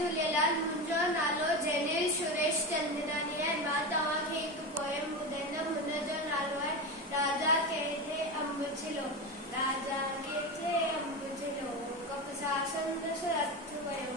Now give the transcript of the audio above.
झूलेलाल, मुंहिंजो नालो जेनिल सुरेश चंदनानी आहे। मां तव्हांखे हिकु पोयम ॿुधाईंदमि। हुनजो नालो आहे राजा केथे अंब छिलो। राजा केथे अंब छिलो, कपसा संदसि रथ वियो।